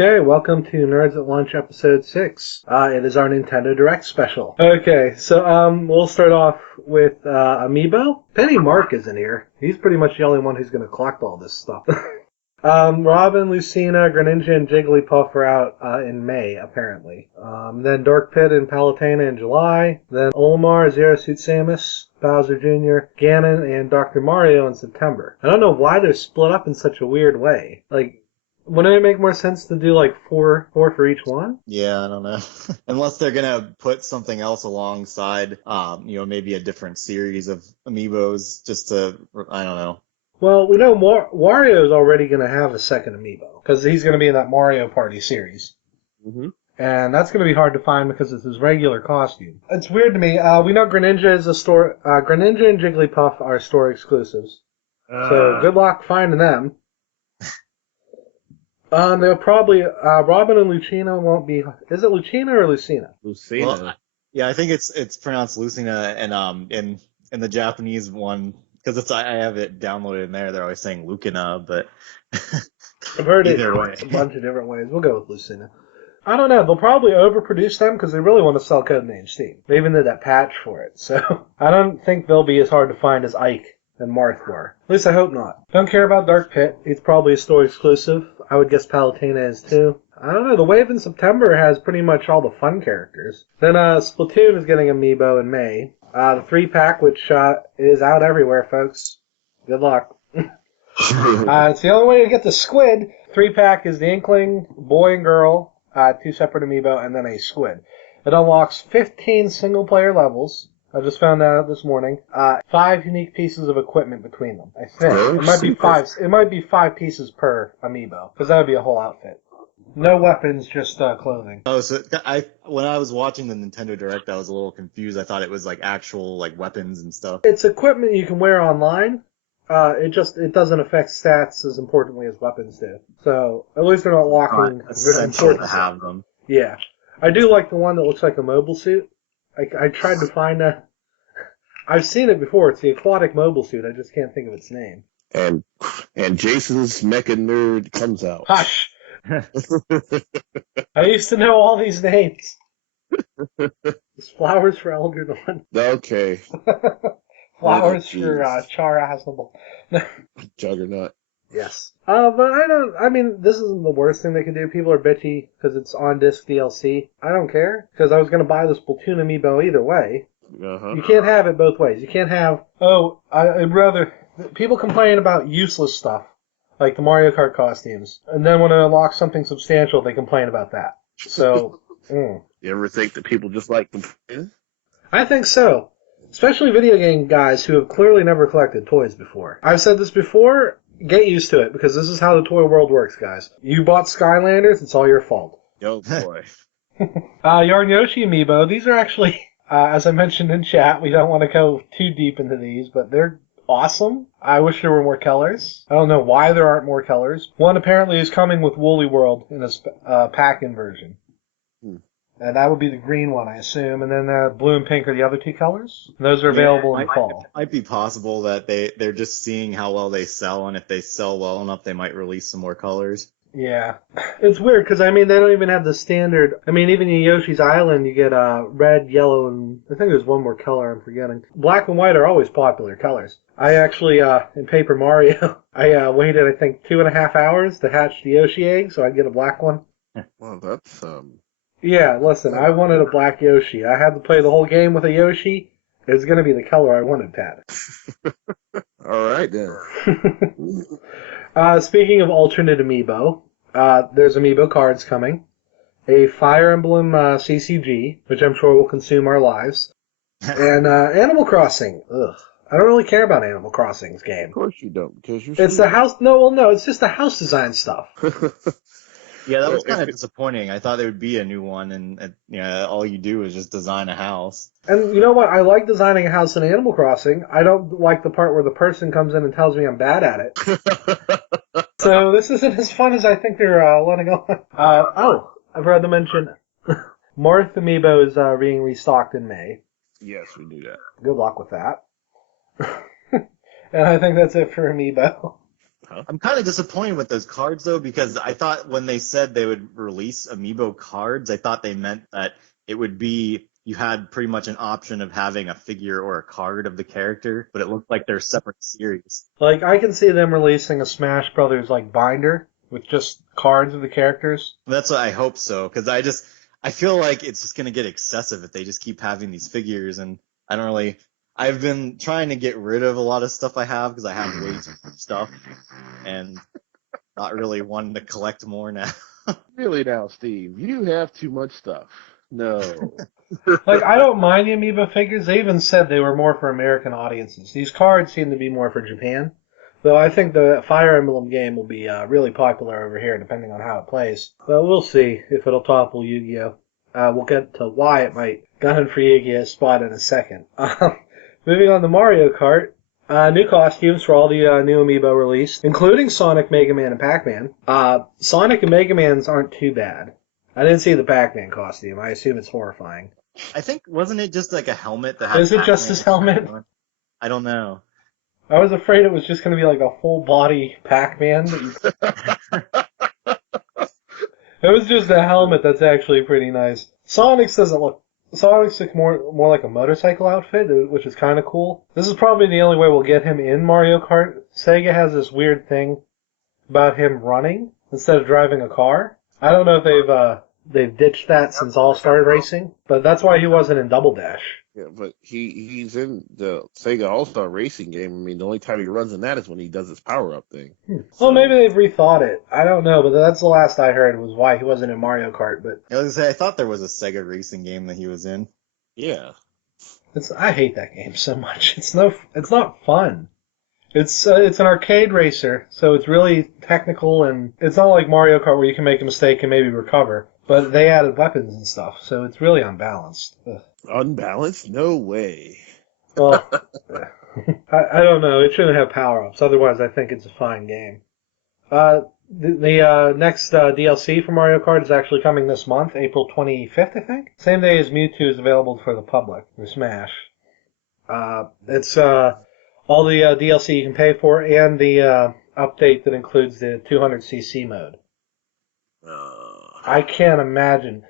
Okay, welcome to Nerds at Lunch episode 6. It is our Nintendo Direct special. Okay, so we'll start off with Amiibo. Penny Mark isn't here. He's pretty much the only one who's going to collect all this stuff. Robin, Lucina, Greninja, and Jigglypuff are out in May, apparently. Then Dark Pit and Palutean in July. Then Olimar Zero Samus, Bowser Jr., Ganon, and Dr.Mario in September. I don't know why they're split up in such a weird way. Like, wouldn't it make more sense to do like four for each one? Yeah, I don't know. Unless they're gonna put something else alongside, maybe a different series of amiibos, just to, I don't know. Well, we know Wario's already going to have a second amiibo, because he's going to be in that Mario Party series. Mm-hmm. And that's going to be hard to find because it's his regular costume. It's weird to me. We know Greninja is a store. Greninja and Jigglypuff are store exclusives. So good luck finding them. They'll probably Robin and Lucina won't be. Is it Lucina or Lucina? Lucina. Well, yeah, I think it's pronounced Lucina, and in the Japanese one, because I have it downloaded in there, they're always saying Lucina, but I've heard it either way. a bunch of different ways. We'll go with Lucina. I don't know. They'll probably overproduce them because they really want to sell Codename Steam. They even did that patch for it, so I don't think they'll be as hard to find as Ike and Marth were. At least I hope not. Don't care about Dark Pit. It's probably a store exclusive. I would guess Palutean is too. I don't know. The wave in September has pretty much all the fun characters. Then Splatoon is getting Amiibo in May. The 3-pack, which is out everywhere, folks. Good luck. It's the only way to get the Squid. 3-pack is the Inkling, boy and girl, 2 separate Amiibo, and then a Squid. It unlocks 15 single-player levels. I just found that out this morning. 5 unique pieces of equipment between them. I think it might be 5. It might be 5 pieces per Amiibo, because that would be a whole outfit. No weapons, just clothing. Oh, so when I was watching the Nintendo Direct, I was a little confused. I thought it was like actual like weapons and stuff. It's equipment you can wear online. It doesn't affect stats as importantly as weapons do. So at least they're not locking essential to have them. Yeah, I do like the one that looks like a mobile suit. I tried to find a. I've seen it before. It's the aquatic mobile suit. I just can't think of its name. And Jason's Mecha Nerd comes out. Hush! I used to know all these names. It's Flowers for Eldernon. Okay. Flowers for Chara Hasselball. Juggernaut. Yes. I mean, this isn't the worst thing they could do. People are bitchy because it's on-disc DLC. I don't care, because I was going to buy the Splatoon Amiibo either way. Uh-huh. You can't have it both ways. You can't have, I'd rather... People complain about useless stuff, like the Mario Kart costumes, and then when it unlocks something substantial, they complain about that. So, You ever think that people just like complaining? I think so. Especially video game guys who have clearly never collected toys before. I've said this before, get used to it, because this is how the toy world works, guys. You bought Skylanders, it's all your fault. Oh, boy. Yarn Yoshi Amiibo, these are actually, as I mentioned in chat, we don't want to go too deep into these, but they're awesome. I wish there were more colors. I don't know why there aren't more colors. One apparently is coming with Woolly World in a pack-in version. And that would be the green one, I assume. And then blue and pink are the other 2 colors. And those are available in the fall. It might be possible that they're just seeing how well they sell, and if they sell well enough, they might release some more colors. Yeah. It's weird, because, I mean, they don't even have the standard... I mean, even in Yoshi's Island, you get red, yellow, and... I think there's one more color I'm forgetting. Black and white are always popular colors. I actually, in Paper Mario, I waited, I think, 2.5 hours to hatch the Yoshi egg, so I'd get a black one. Well, that's, Yeah, listen, I wanted a black Yoshi. I had to play the whole game with a Yoshi. It was going to be the color I wanted, Pat. All right, then. Speaking of alternate Amiibo, there's Amiibo cards coming. A Fire Emblem CCG, which I'm sure will consume our lives. And Animal Crossing. Ugh. I don't really care about Animal Crossing's game. Of course you don't, because you're... It's the house... No, it's just the house design stuff. Yeah, that was kind of disappointing. I thought there would be a new one, and all you do is just design a house. And you know what? I like designing a house in Animal Crossing. I don't like the part where the person comes in and tells me I'm bad at it. So this isn't as fun as I think they're letting on. I forgot to mention, Marth Amiibo is being restocked in May. Yes, we do that. Good luck with that. And I think that's it for Amiibo. Huh? I'm kind of disappointed with those cards though, because I thought when they said they would release Amiibo cards, I thought they meant that it would be you had pretty much an option of having a figure or a card of the character, but it looked like they're separate series. Like, I can see them releasing a Smash Brothers, like, binder with just cards of the characters. That's what I hope so, because I feel like it's just gonna get excessive if they just keep having these figures, and I've been trying to get rid of a lot of stuff I have because I have way too much stuff, and not really wanting to collect more now. Really now, Steve, you have too much stuff. No. Like, I don't mind the Amiibo figures. They even said they were more for American audiences. These cards seem to be more for Japan. Though I think the Fire Emblem game will be really popular over here, depending on how it plays. But we'll see if it'll topple Yu-Gi-Oh! We'll get to why it might. Gunning for Yu-Gi-Oh! Spot in a second. Moving on to Mario Kart. New costumes for all the new Amiibo released, including Sonic, Mega Man, and Pac-Man. Sonic and Mega Man's aren't too bad. I didn't see the Pac-Man costume. I assume it's horrifying. I think, wasn't it just like a helmet that had Is it just his helmet? I don't know. I was afraid it was just going to be like a full body Pac-Man. It was just a helmet that's actually pretty nice. Sonic's looks more like a motorcycle outfit, which is kind of cool. This is probably the only way we'll get him in Mario Kart. Sega has this weird thing about him running instead of driving a car. I don't know if they've ditched that since All-Star Racing, but that's why he wasn't in Double Dash. Yeah, but he's in the Sega All-Star Racing game. I mean, the only time he runs in that is when he does his power-up thing. Well, maybe they've rethought it. I don't know, but that's the last I heard was why he wasn't in Mario Kart. But I was gonna say, I thought there was a Sega racing game that he was in. Yeah. I hate that game so much. It's not fun. It's an arcade racer, so it's really technical, and it's not like Mario Kart where you can make a mistake and maybe recover. But they added weapons and stuff, so it's really unbalanced. Ugh. Unbalanced? No way. Well, I don't know. It shouldn't have power-ups. Otherwise, I think it's a fine game. The next DLC for Mario Kart is actually coming this month, April 25th, I think. Same day as Mewtwo is available for the public through Smash. It's all the DLC you can pay for, and the update that includes the 200cc mode. I can't imagine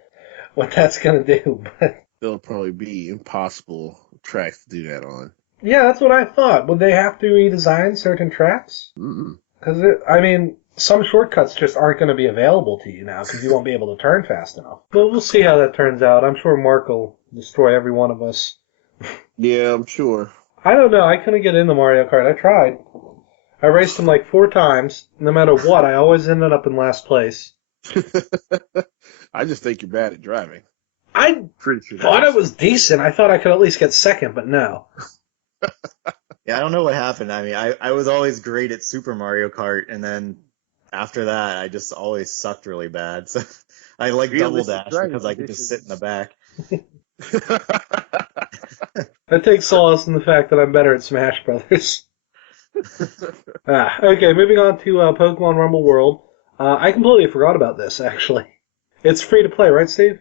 what that's going to do, but There'll probably be impossible tracks to do that on. yeah, that's what I thought. Would they have to redesign certain tracks? Mm-mm. Because, some shortcuts just aren't going to be available to you now because you won't be able to turn fast enough. But we'll see how that turns out. I'm sure Mark will destroy every one of us. Yeah, I'm sure. I don't know. I couldn't get into Mario Kart. I tried. I raced him like 4 times. No matter what, I always ended up in last place. I just think you're bad at driving. I Pretty sure. thought it was decent. I thought I could at least get second, but no. Yeah, I don't know what happened. I mean, I was always great at Super Mario Kart, and then after that, I just always sucked really bad. So I like Double Dash because I could just sit in the back. I take solace in the fact that I'm better at Smash Brothers. Okay, moving on to Pokemon Rumble World. I completely forgot about this, actually. It's free to play, right, Steve?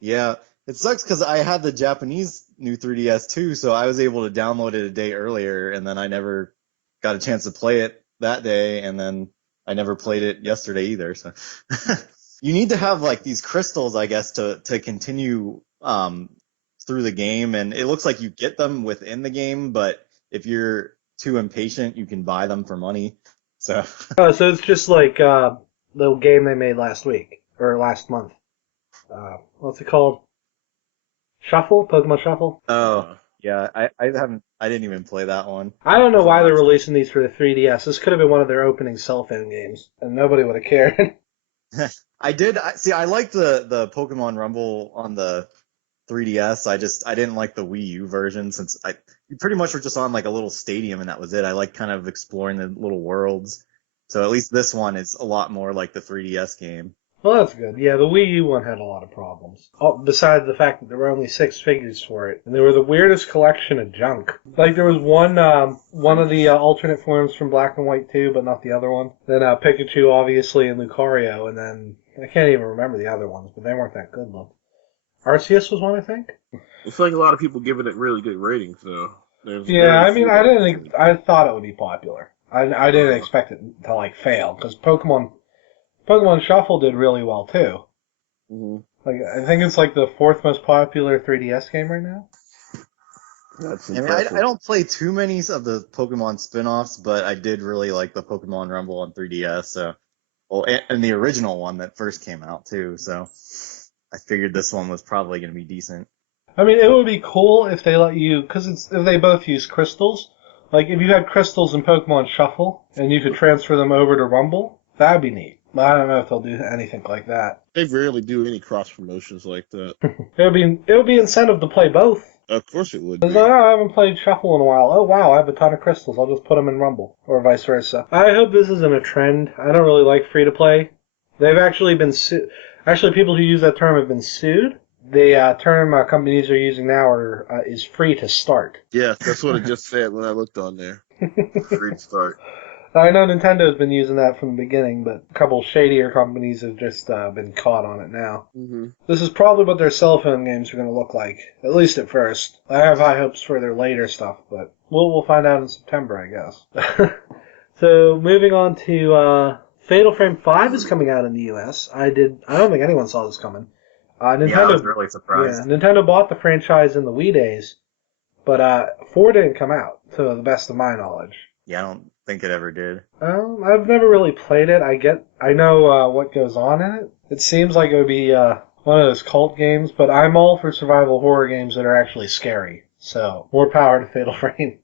Yeah, it sucks because I had the Japanese new 3DS too, so I was able to download it a day earlier, and then I never got a chance to play it that day, and then I never played it yesterday either. So you need to have like these crystals, I guess, to continue through the game, and it looks like you get them within the game, but if you're too impatient, you can buy them for money. So So it's just like the game they made last week, or last month. What's it called? Shuffle? Pokemon Shuffle? oh yeah, I didn't even play that one. I don't know why they're releasing these for the 3DS. This could have been one of their opening cell phone games, and nobody would have cared. I liked the Pokemon Rumble on the 3DS. I didn't like the Wii U version since you pretty much were just on like a little stadium and that was it. I like kind of exploring the little worlds. So at least this one is a lot more like the 3DS game. Well, that's good. Yeah, the Wii U one had a lot of problems. Oh, besides the fact that there were only 6 figures for it, and they were the weirdest collection of junk. Like there was one of the alternate forms from Black and White 2, but not the other one. Then Pikachu, obviously, and Lucario, and then I can't even remember the other ones, but they weren't that good looking. Arceus was one, I think. It's like a lot of people giving it really good ratings, though. Yeah, I mean, I thought it would be popular. I didn't expect it to like fail because Pokemon Shuffle did really well too. Mm-hmm. Like I think it's like the fourth most popular 3DS game right now. That's I mean, impressive. I don't play too many of the Pokemon spin-offs, but I did really like the Pokemon Rumble on 3DS. So, well, and the original one that first came out too. So, I figured this one was probably going to be decent. I mean, it would be cool if they let you, because if they both use crystals. Like if you had crystals in Pokemon Shuffle and you could transfer them over to Rumble, that'd be neat. But I don't know if they'll do anything like that. They rarely do any cross promotions like that. It would be incentive to play both. Of course it would Because be. I haven't played Shuffle in a while. Oh wow, I have a ton of crystals. I'll just put them in Rumble, or vice versa. I hope this isn't a trend. I don't really like free to play. They've actually been actually people who use that term have been sued. The term companies are using now is free to start. Yes, that's what it just said when I looked on there. Free to start. I know Nintendo's been using that from the beginning, but a couple shadier companies have just been caught on it now. Mm-hmm. This is probably what their cell phone games are going to look like, at least at first. I have high hopes for their later stuff, but we'll find out in September, I guess. So moving on to Fatal Frame 5 is coming out in the US. I don't think anyone saw this coming. Nintendo, Yeah, I was really surprised. Yeah, Nintendo bought the franchise in the Wii days, but 4 didn't come out, to the best of my knowledge. Yeah, I don't think it ever did. I've never really played it. I know what goes on in it. It seems like it would be one of those cult games, but I'm all for survival horror games that are actually scary. So more power to Fatal Frame.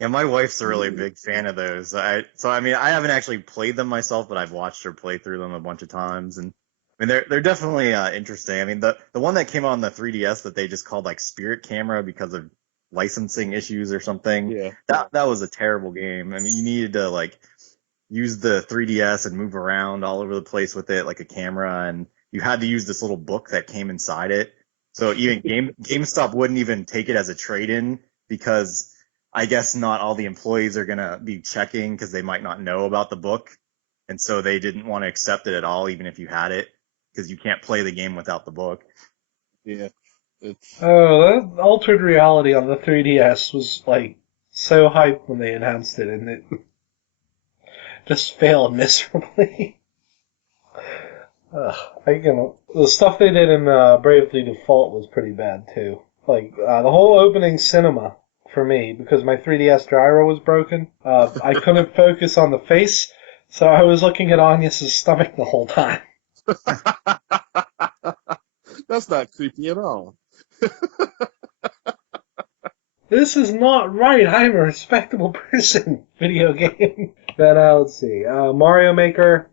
Yeah, my wife's a really big fan of those. So I mean, I haven't actually played them myself, but I've watched her play through them a bunch of times, and I mean, they're definitely interesting. I mean, the one that came out on the 3DS that they just called like Spirit Camera because of licensing issues or something. Yeah. That was a terrible game. I mean, you needed to like use the 3DS and move around all over the place with it like a camera, and you had to use this little book that came inside it. So even GameStop wouldn't even take it as a trade-in because I guess not all the employees are gonna be checking because they might not know about the book, and so they didn't want to accept it at all, even if you had it, because you can't play the game without the book. Yeah. It's Oh, that altered reality on the 3DS was like so hyped when they announced it, and it just failed miserably. The stuff they did in Bravely Default was pretty bad too. Like the whole opening cinema for me, because my 3DS gyro was broken. I couldn't focus on the face, so I was looking at Anya's stomach the whole time. that's not creepy at all. This is not right. I'm a respectable person. Video game. Then let's see. Mario Maker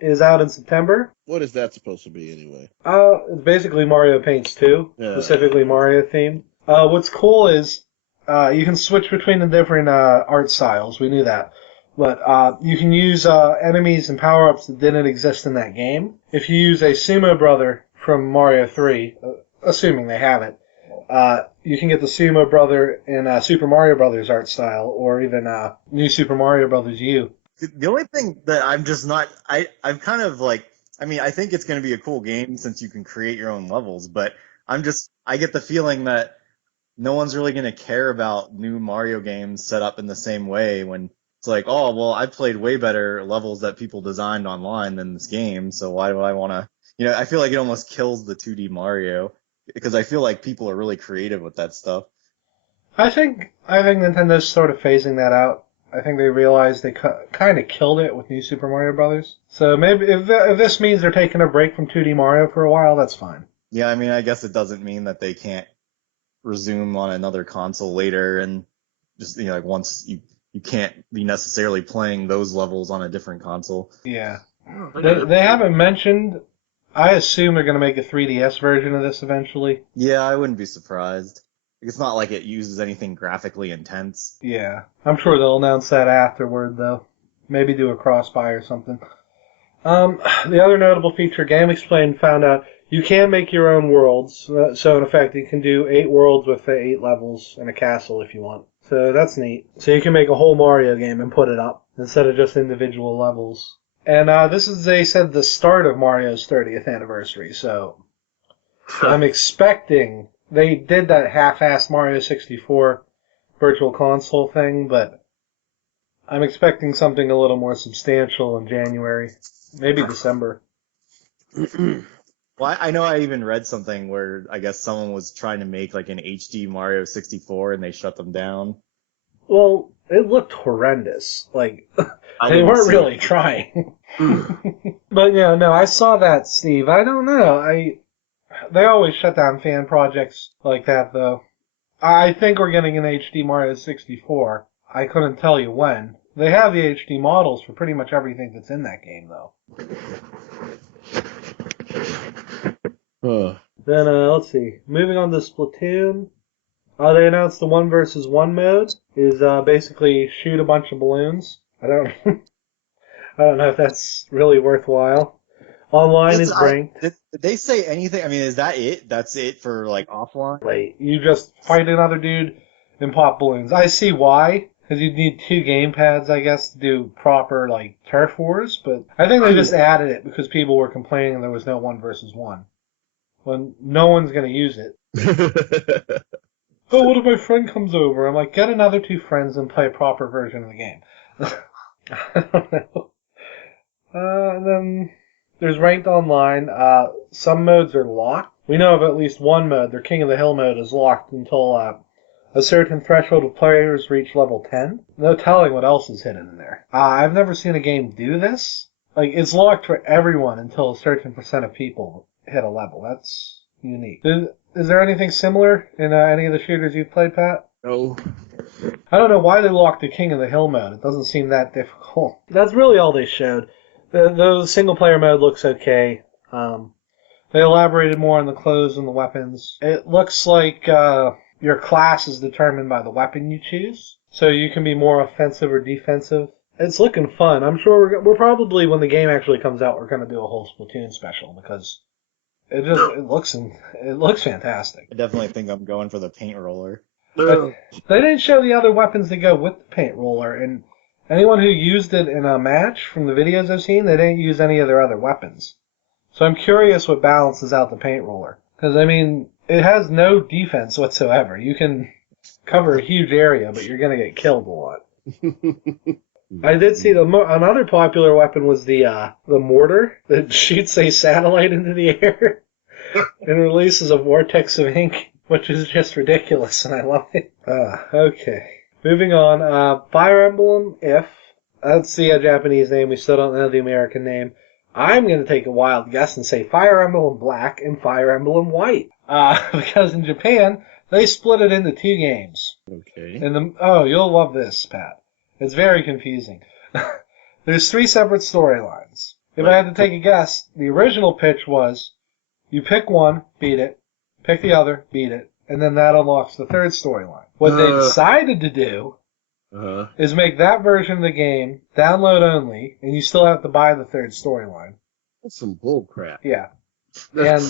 is out in September. What is that supposed to be anyway? It's basically Mario Paints 2, Yeah. specifically Mario themed. What's cool is you can switch between the different art styles. We knew that. But you can use enemies and power-ups that didn't exist in that game. If you use a Sumo Brother from Mario 3, assuming they have it, you can get the Sumo Brother in Super Mario Brothers art style, or even New Super Mario Brothers U. The only thing that I'm just not, I'm kind of like, I mean, I think it's going to be a cool game since you can create your own levels, but I get the feeling that no one's really going to care about new Mario games set up in the same way when it's like, oh, well, I played way better levels that people designed online than this game, so why do I want to, I feel like it almost kills the 2D Mario because I feel like people are really creative with that stuff. I think Nintendo's sort of phasing that out. I think they realized they kind of killed it with New Super Mario Brothers. So maybe if this means they're taking a break from 2D Mario for a while, that's fine. Yeah, I mean, I guess it doesn't mean that they can't resume on another console later and just, like once you can't be necessarily playing those levels on a different console. Yeah. They haven't mentioned. I assume they're going to make a 3DS version of this eventually. Yeah, I wouldn't be surprised. It's not like it uses anything graphically intense. Yeah. I'm sure they'll announce that afterward, though. Maybe do a cross-buy or something. The other notable feature, GameXplain found out you can make your own worlds. So, in effect, you can do 8 worlds with 8 levels and a castle if you want. So, that's neat. So, you can make a whole Mario game and put it up instead of just individual levels. And this is, they said, the start of Mario's 30th anniversary. So, I'm expecting... They did that half-assed Mario 64 Virtual Console thing, but I'm expecting something a little more substantial in January, maybe December. Well, I know I even read something where I guess someone was trying to make like an HD Mario 64 and they shut them down. Well, it looked horrendous. Like, I they didn't weren't see really it. trying. But yeah, no, I saw that, Steve. I don't know. They always shut down fan projects like that, though. I think we're getting an HD Mario 64. I couldn't tell you when. They have the HD models for pretty much everything that's in that game, though. Then, let's see. Moving on to Splatoon. They announced the 1 versus 1 mode is basically shoot a bunch of balloons. I don't know if that's really worthwhile. Online is ranked. Did they say anything? I mean, is that it? That's it for like offline? Late. You just fight another dude and pop balloons. I see why, because you'd need 2 gamepads, I guess, to do proper like turf wars. But I think they just added it because people were complaining there was no 1 versus 1. When no one's gonna use it. Oh, what if my friend comes over? I'm like, get another 2 friends and play a proper version of the game. I don't know. And then there's ranked online. Some modes are locked. We know of at least one mode, their King of the Hill mode, is locked until a certain threshold of players reach level 10. No telling what else is hidden in there. I've never seen a game do this. Like, it's locked for everyone until a certain percent of people hit a level. That's unique. Is there anything similar in any of the shooters you've played, Pat? No. I don't know why they locked the King of the Hill mode. It doesn't seem that difficult. That's really all they showed. The single-player mode looks okay. They elaborated more on the clothes and the weapons. It looks like your class is determined by the weapon you choose, so you can be more offensive or defensive. It's looking fun. I'm sure we're probably, when the game actually comes out, we're going to do a whole Splatoon special because it looks fantastic. I definitely think I'm going for the paint roller. But they didn't show the other weapons that go with the paint roller, and anyone who used it in a match, from the videos I've seen, they didn't use any of their other weapons. So I'm curious what balances out the paint roller. Because, I mean, it has no defense whatsoever. You can cover a huge area, but you're going to get killed a lot. I did see another popular weapon was the mortar that shoots a satellite into the air and releases a vortex of ink, which is just ridiculous, and I love it. Okay. Moving on. Fire Emblem, if. That's the Japanese name. We still don't know the American name. I'm going to take a wild guess and say Fire Emblem Black and Fire Emblem White. Because in Japan, they split it into 2 games. Okay. And you'll love this, Pat. It's very confusing. There's 3 separate storylines. If I had to take a guess, the original pitch was you pick one, beat it, pick the other, beat it, and then that unlocks the 3rd storyline. What they decided to do is make that version of the game download only, and you still have to buy the 3rd storyline. That's some bull crap. Yeah. And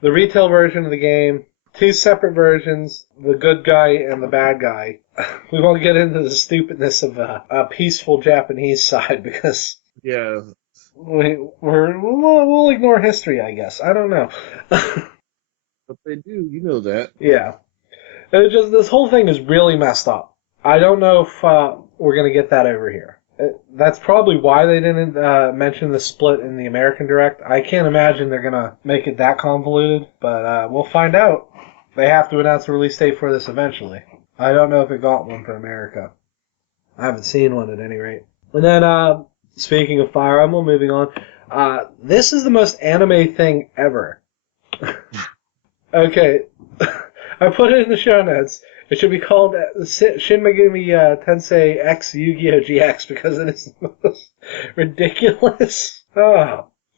the retail version of the game, 2 separate versions, the good guy and the bad guy. We won't get into the stupidness of a peaceful Japanese side because Yeah. we'll ignore history, I guess. I don't know. But they do, you know that. Yeah. This whole thing is really messed up. I don't know if we're going to get that over here. That's probably why they didn't mention the split in the American Direct. I can't imagine they're going to make it that convoluted, but we'll find out. They have to announce a release date for this eventually. I don't know if it got one for America. I haven't seen one at any rate. And then, speaking of Fire Emblem, moving on. This is the most anime thing ever. Okay. I put it in the show notes. It should be called Shin Megami Tensei X Yu-Gi-Oh! GX because it is the most ridiculous.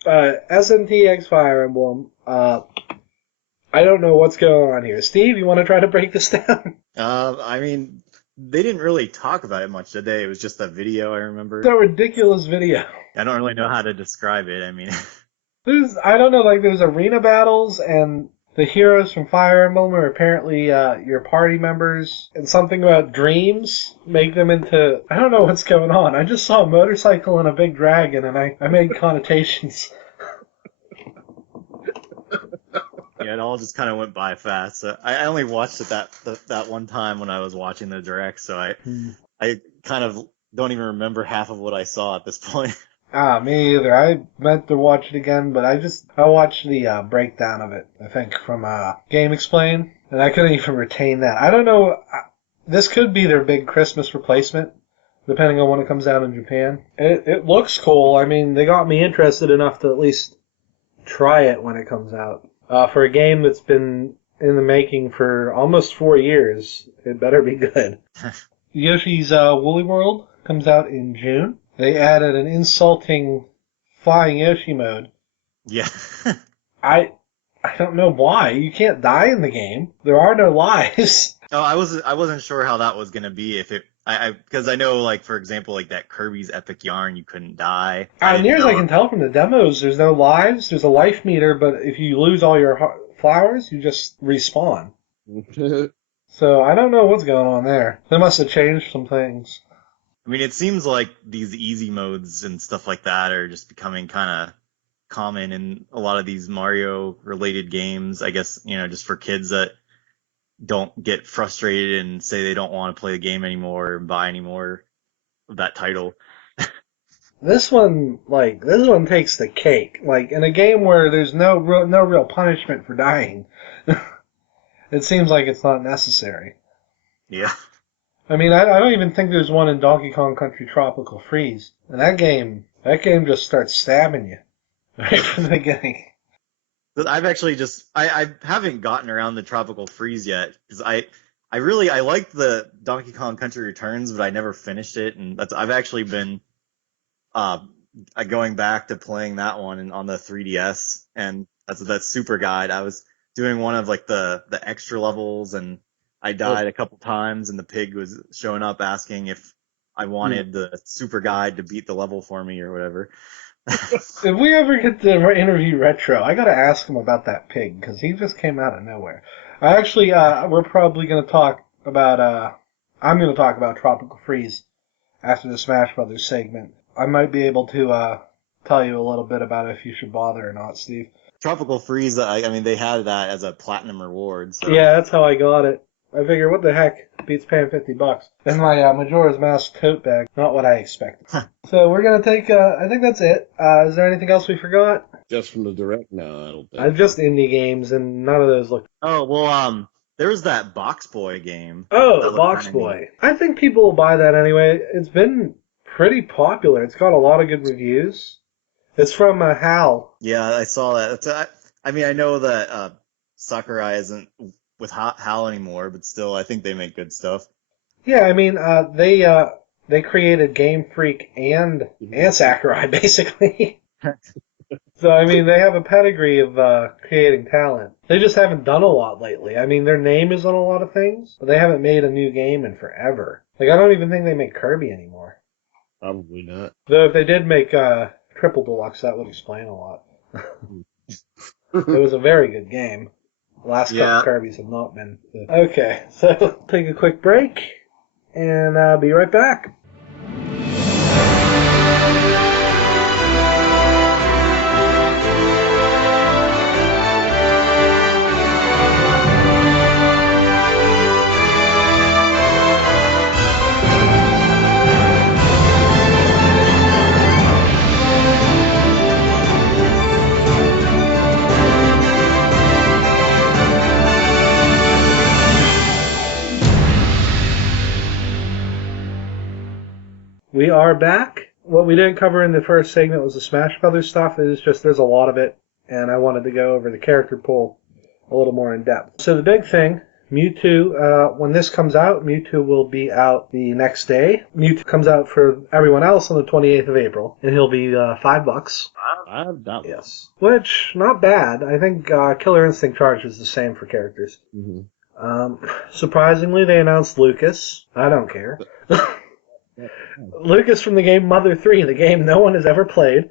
SMTX Fire Emblem. I don't know what's going on here. Steve, you want to try to break this down? I mean, they didn't really talk about it much, did they? It was just a video, I remember. It's a ridiculous video. I don't really know how to describe it. I mean, there's arena battles, and the heroes from Fire Emblem are apparently your party members, and something about dreams make them into... I don't know what's going on. I just saw a motorcycle and a big dragon, and I made connotations. yeah, it all just kind of went by fast. So I only watched it that one time when I was watching the direct, so I kind of don't even remember half of what I saw at this point. Me either. I meant to watch it again, but I watched the breakdown of it, I think, from Game Explain, and I couldn't even retain that. I don't know. This could be their big Christmas replacement, depending on when it comes out in Japan. It looks cool. I mean, they got me interested enough to at least try it when it comes out. For a game that's been in the making for almost 4 years, it better be good. Yoshi's Woolly World comes out in June. They added an insulting flying Yoshi mode. Yeah. I don't know why. You can't die in the game. There are no lives. Oh, I wasn't sure how that was gonna be if it because I know like for example like that Kirby's Epic Yarn you couldn't die. Near as I can tell from the demos, there's no lives. There's a life meter, but if you lose all your flowers, you just respawn. So I don't know what's going on there. They must have changed some things. I mean, it seems like these easy modes and stuff like that are just becoming kind of common in a lot of these Mario-related games. I guess, just for kids that don't get frustrated and say they don't want to play the game anymore and buy any more of that title. This one takes the cake. Like, in a game where there's no real punishment for dying, it seems like it's not necessary. Yeah. I mean, I don't even think there's one in Donkey Kong Country Tropical Freeze. And that game just starts stabbing you right from the beginning. I've actually I haven't gotten around the Tropical Freeze yet because I liked the Donkey Kong Country Returns, but I never finished it, and I've actually been going back to playing that one on the 3DS, and that's Super Guide. I was doing one of like the extra levels, and I died a couple times, and the pig was showing up asking if I wanted the Super Guide to beat the level for me or whatever. If we ever get to interview Retro, I gotta ask him about that pig, because he just came out of nowhere. We're probably gonna talk about, I'm gonna talk about Tropical Freeze after the Smash Brothers segment. I might be able to, tell you a little bit about if you should bother or not, Steve. Tropical Freeze, I mean, they had that as a platinum reward. So. Yeah, that's how I got it. I figure, what the heck beats paying $50? And my Majora's Mask tote bag, not what I expected. So we're gonna take, I think that's it. Is there anything else we forgot? Just from the direct? No, I don't think. I've just indie games, and none of those look. Oh, well, there was that Box Boy game. Oh, Box Boy. I think people will buy that anyway. It's been pretty popular. It's got a lot of good reviews. It's from Hal. Yeah, I saw that. I mean, I know that Sakurai isn't with Hal anymore, but still, I think they make good stuff. Yeah, I mean, they created Game Freak and Sakurai, basically. So, I mean, they have a pedigree of creating talent. They just haven't done a lot lately. I mean, their name is on a lot of things, but they haven't made a new game in forever. Like, I don't even think they make Kirby anymore. Probably not. Though if they did make Triple Deluxe, that would explain a lot. It was a very good game. The last couple Kirby's have not been. Okay, so take a quick break, and I'll be right back. We are back. What we didn't cover in the first segment was the Smash Brothers stuff. It's just there's a lot of it, and I wanted to go over the character pool a little more in depth. So the big thing, Mewtwo, when this comes out, Mewtwo will be out the next day. Mewtwo comes out for everyone else on the 28th of April, and he'll be $5. $5? Yes. Which, not bad. I think Killer Instinct charges the same for characters. Mm-hmm. Surprisingly, they announced Lucas. I don't care. Lucas from the game Mother 3, the game no one has ever played.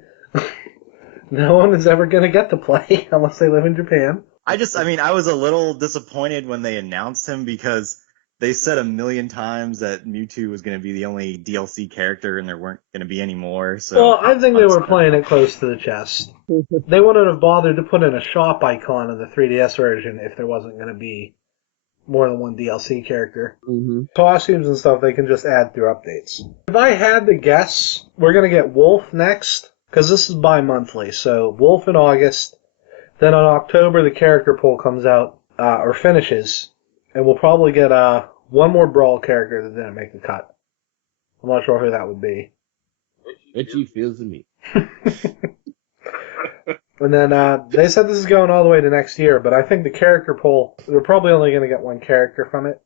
No one is ever going to get to play unless they live in Japan. I was a little disappointed when they announced him because they said 1,000,000 times that Mewtwo was going to be the only DLC character and there weren't going to be any more. So well, I think they were playing it close to the chest. They wouldn't have bothered to put in a shop icon in the 3DS version if there wasn't going to be more than one DLC character. Mm-hmm. Costumes and stuff they can just add through updates. If I had to guess, we're going to get Wolf next, because this is bi-monthly. So Wolf in August, then on October the character pool comes out, or finishes, and we'll probably get one more Brawl character that didn't make the cut. I'm not sure who that would be. Itchy feels to me. And then they said this is going all the way to next year, but I think the character poll, we're probably only going to get one character from it,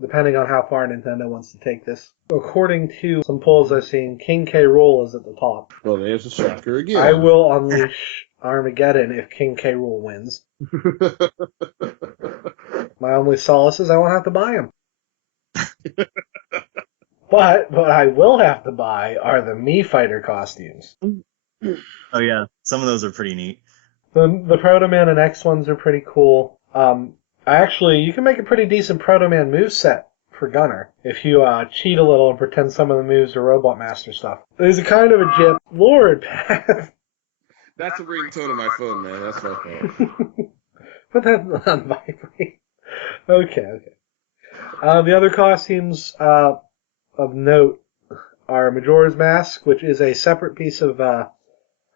depending on how far Nintendo wants to take this. According to some polls I've seen, King K. Rool is at the top. Well, there's a shocker again. I will unleash Armageddon if King K. Rool wins. My only solace is I won't have to buy him. But what I will have to buy are the Mii Fighter costumes. Oh yeah, some of those are pretty neat. The Proto Man and X ones are pretty cool. Actually, you can make a pretty decent Proto Man moveset for Gunner if you cheat a little and pretend some of the moves are Robot Master stuff. There's a kind of a jip. Lord, Pat. That's a ringtone on my phone, man. That's my phone. Put that on vibrate. Okay. The other costumes of note are Majora's Mask, which is a separate piece of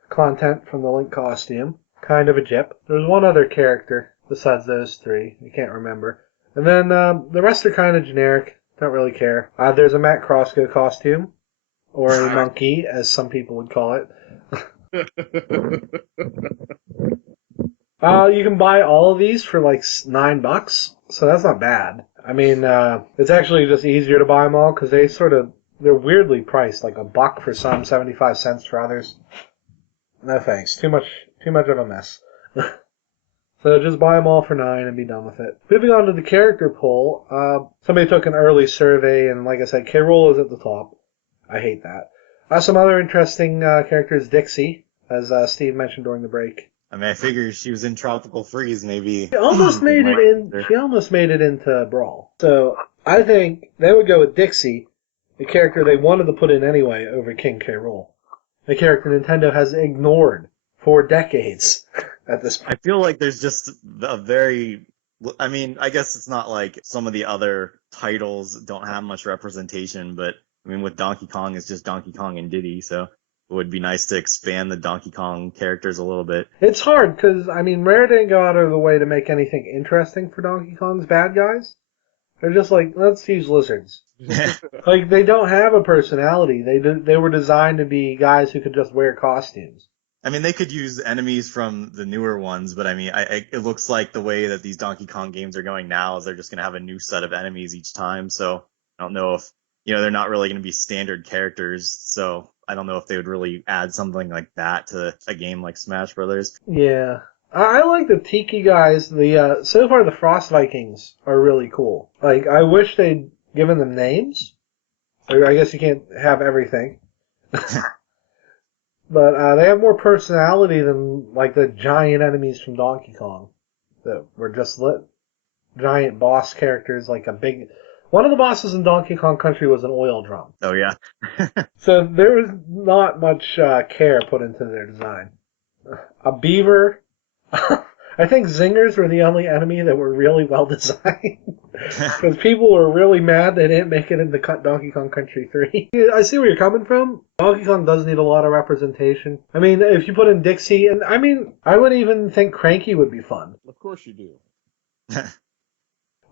content from the Link costume. Kind of a jip. There's one other character besides those three. I can't remember. And then the rest are kind of generic. Don't really care. There's a Matt Crossco costume. Or a monkey, as some people would call it. You can buy all of these for like $9, so that's not bad. I mean, it's actually just easier to buy them all because they're weirdly priced, like $1 for some, 75 cents for others. No thanks, too much of a mess. So just buy them all for $9 and be done with it. Moving on to the character poll, somebody took an early survey, and like I said, K. Rool is at the top. I hate that. Some other interesting characters, Dixie, as Steve mentioned during the break. I mean, I figure she was in Tropical Freeze, maybe. She almost made it into Brawl. So I think they would go with Dixie, the character they wanted to put in anyway, over King K. Rool. The character Nintendo has ignored for decades at this point. I feel like there's just a very... I mean, I guess it's not like some of the other titles don't have much representation, but I mean, with Donkey Kong, it's just Donkey Kong and Diddy, so it would be nice to expand the Donkey Kong characters a little bit. It's hard, because, I mean, Rare didn't go out of the way to make anything interesting for Donkey Kong's bad guys. They're just like, let's use lizards. Like, they don't have a personality. They were designed to be guys who could just wear costumes. I mean, they could use enemies from the newer ones, but I mean, it looks like the way that these Donkey Kong games are going now is they're just going to have a new set of enemies each time, so I don't know if, they're not really going to be standard characters, so I don't know if they would really add something like that to a game like Smash Brothers. Yeah. I like the Tiki guys. So far the Frost Vikings are really cool. Like, I wish they'd given them names. I guess you can't have everything. But they have more personality than, like, the giant enemies from Donkey Kong. That were just giant boss characters, like a big... One of the bosses in Donkey Kong Country was an oil drum. Oh, yeah. So there was not much care put into their design. A beaver... I think zingers were the only enemy that were really well designed. Because people were really mad they didn't make it into Donkey Kong Country 3. I see where you're coming from. Donkey Kong does need a lot of representation. I mean, if you put in Dixie, and I mean, I would even think Cranky would be fun. Of course you do.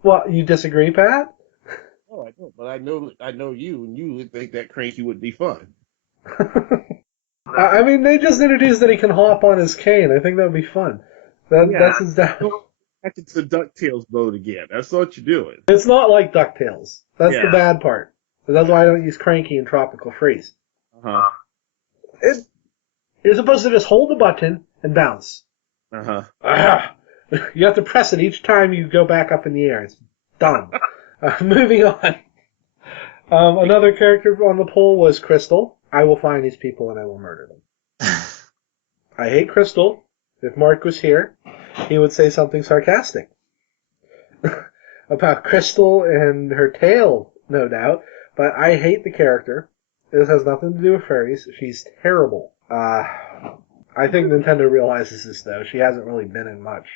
Well, you disagree, Pat? Oh, I don't, but I know you, and you would think that Cranky would be fun. I mean, they just introduced that he can hop on his cane. I think that would be fun. That's his dad. Back into the DuckTales mode again. That's what you're doing. It's not like DuckTales. That's the bad part. That's why I don't use Cranky in Tropical Freeze. Uh-huh. You're supposed to just hold the button and bounce. Uh-huh. You have to press it each time you go back up in the air. It's done. Moving on. Another character on the poll was Crystal. I will find these people and I will murder them. I hate Crystal. If Mark was here, he would say something sarcastic about Crystal and her tail, no doubt. But I hate the character. This has nothing to do with fairies. She's terrible. I think Nintendo realizes this, though. She hasn't really been in much.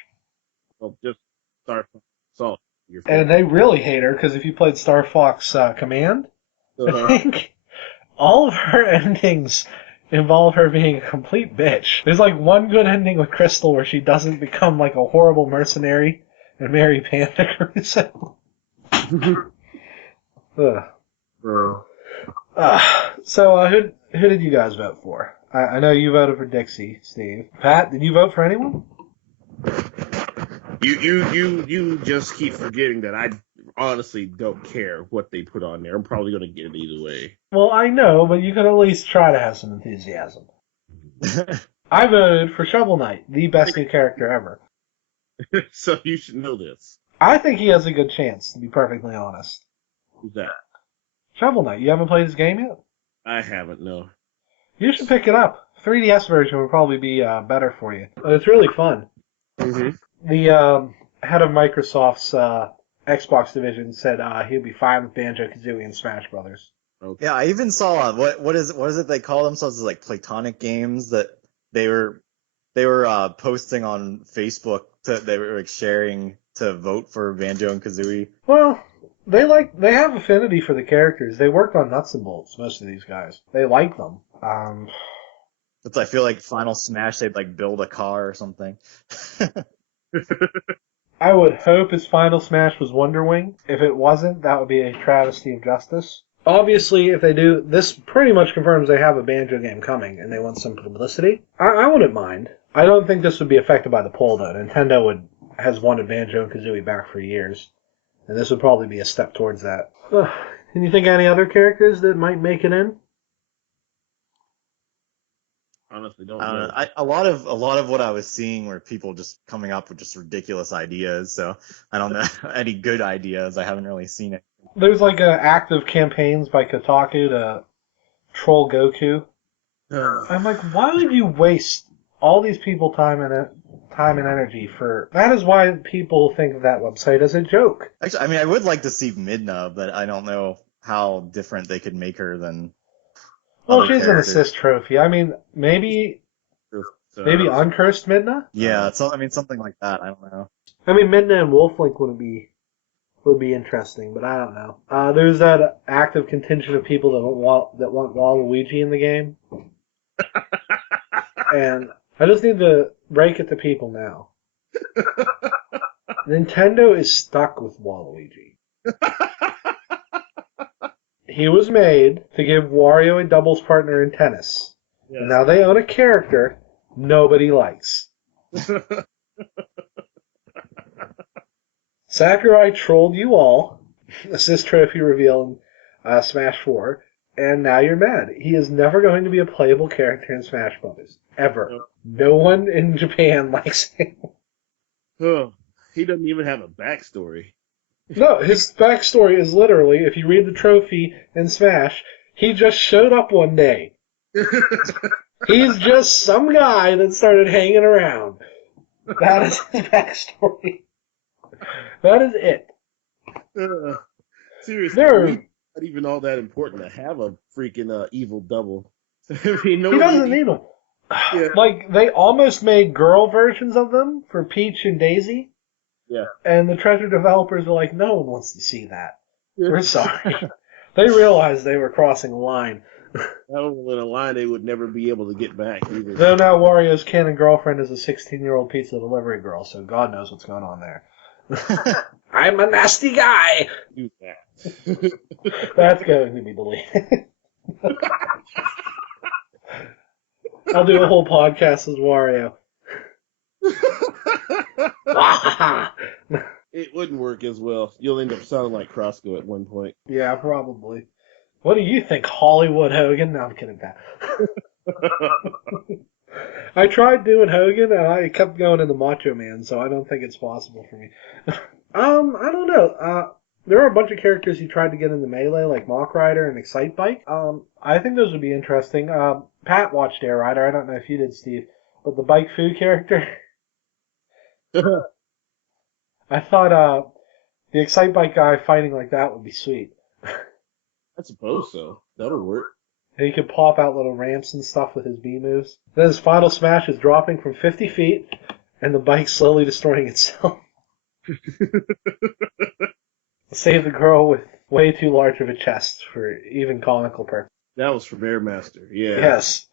Well, just start from salt. You're And they really hate her, because if you played Star Fox Command, I think all of her endings involve her being a complete bitch. There's like one good ending with Crystal where she doesn't become like a horrible mercenary and marry Panda Crusoe. So who did you guys vote for? I know you voted for Dixie, Steve. Pat, did you vote for anyone? You just keep forgetting that I honestly don't care what they put on there. I'm probably gonna get it either way. Well, I know, but you can at least try to have some enthusiasm. I voted for Shovel Knight, the best new character ever. So you should know this. I think he has a good chance, to be perfectly honest. Who's that? Shovel Knight, you haven't played this game yet? I haven't, no. You should pick it up. 3DS version would probably be better for you. It's really fun. Mm-hmm. The head of Microsoft's Xbox division said he'd be fine with Banjo-Kazooie and Smash Brothers. Okay. Yeah, I even saw what is it they call themselves, like Platonic Games, that they were posting on Facebook they were like sharing to vote for Banjo and Kazooie. Well, they have affinity for the characters. They worked on Nuts and Bolts, most of these guys. They like them. I feel like Final Smash they'd like build a car or something. I would hope his Final Smash was Wonder Wing. If it wasn't, that would be a travesty of justice. Obviously, if they do, this pretty much confirms they have a Banjo game coming, and they want some publicity. I wouldn't mind. I don't think this would be affected by the poll, though. Nintendo has wanted Banjo and Kazooie back for years, and this would probably be a step towards that. Can you think of any other characters that might make it in? Honestly, don't know. A lot of what I was seeing were people just coming up with just ridiculous ideas. So I don't know any good ideas. I haven't really seen it. There's like active campaigns by Kotaku to troll Goku. I'm like, why would you waste all these people time and energy for? That is why people think of that website as a joke. Actually, I mean, I would like to see Midna, but I don't know how different they could make her than. Well, she's an assist trophy. I mean, maybe uncursed Midna? Yeah, something like that. I don't know. I mean, Midna and Wolflink would be interesting, but I don't know. There's that active contingent of people that want Waluigi in the game. And I just need to break it to people now. Nintendo is stuck with Waluigi. He was made to give Wario a doubles partner in tennis. Yes. And now they own a character nobody likes. Sakurai trolled you all. Assist trophy reveal in Smash 4. And now you're mad. He is never going to be a playable character in Smash Brothers. Ever. No one in Japan likes him. He doesn't even have a backstory. No, his backstory is literally, if you read the trophy in Smash, he just showed up one day. He's just some guy that started hanging around. That is his backstory. That is it. Seriously, it's not even all that important to have a freaking evil double. I mean, he doesn't need them. Yeah. Like, they almost made girl versions of them for Peach and Daisy. Yeah. And the Treasure developers were like, no one wants to see that. We're sorry. They realized they were crossing a line. That was a line they would never be able to get back either. Though now Wario's canon girlfriend is a 16-year-old pizza delivery girl, so God knows what's going on there. I'm a nasty guy! Do that. That's going to be deleted. I'll do a whole podcast as Wario. It wouldn't work as well. You'll end up sounding like Crosco at one point. Yeah, probably. What do you think, Hollywood Hogan? No, I'm kidding, Pat. I tried doing Hogan, and I kept going into Macho Man, so I don't think it's possible for me. I don't know. There are a bunch of characters he tried to get into Melee, like Mach Rider and Excite Bike. I think those would be interesting. Pat watched Air Rider. I don't know if you did, Steve. But the Bike Fu character... I thought the Excite Bike guy fighting like that would be sweet. I suppose so. That'll work. And he could pop out little ramps and stuff with his B moves. Then his final smash is dropping from 50 feet, and the bike slowly destroying itself. Save the girl with way too large of a chest for even comical purposes. That was from Air Master. Yeah. Yes.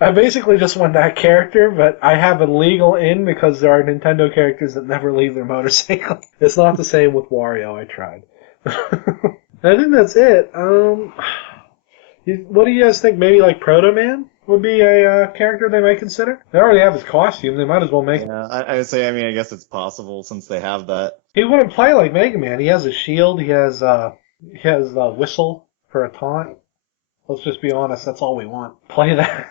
I basically just want that character, but I have a legal in because there are Nintendo characters that never leave their motorcycle. It's not the same with Wario, I tried. I think that's it. What do you guys think? Maybe like Proto Man would be a character they might consider? They already have his costume, they might as well make it. Yeah, I would say, I guess it's possible since they have that. He wouldn't play like Mega Man. He has a shield, he has a whistle for a taunt. Let's just be honest, that's all we want. Play that.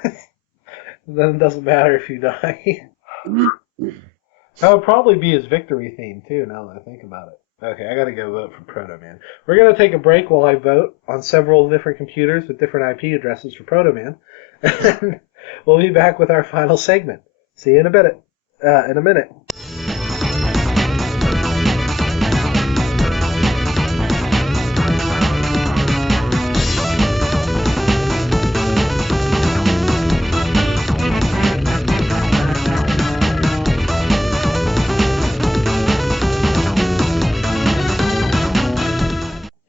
Then it doesn't matter if you die. That would probably be his victory theme, too, now that I think about it. Okay, I gotta go vote for Proto Man. We're gonna take a break while I vote on several different computers with different IP addresses for Proto Man. And we'll be back with our final segment. See you in a minute.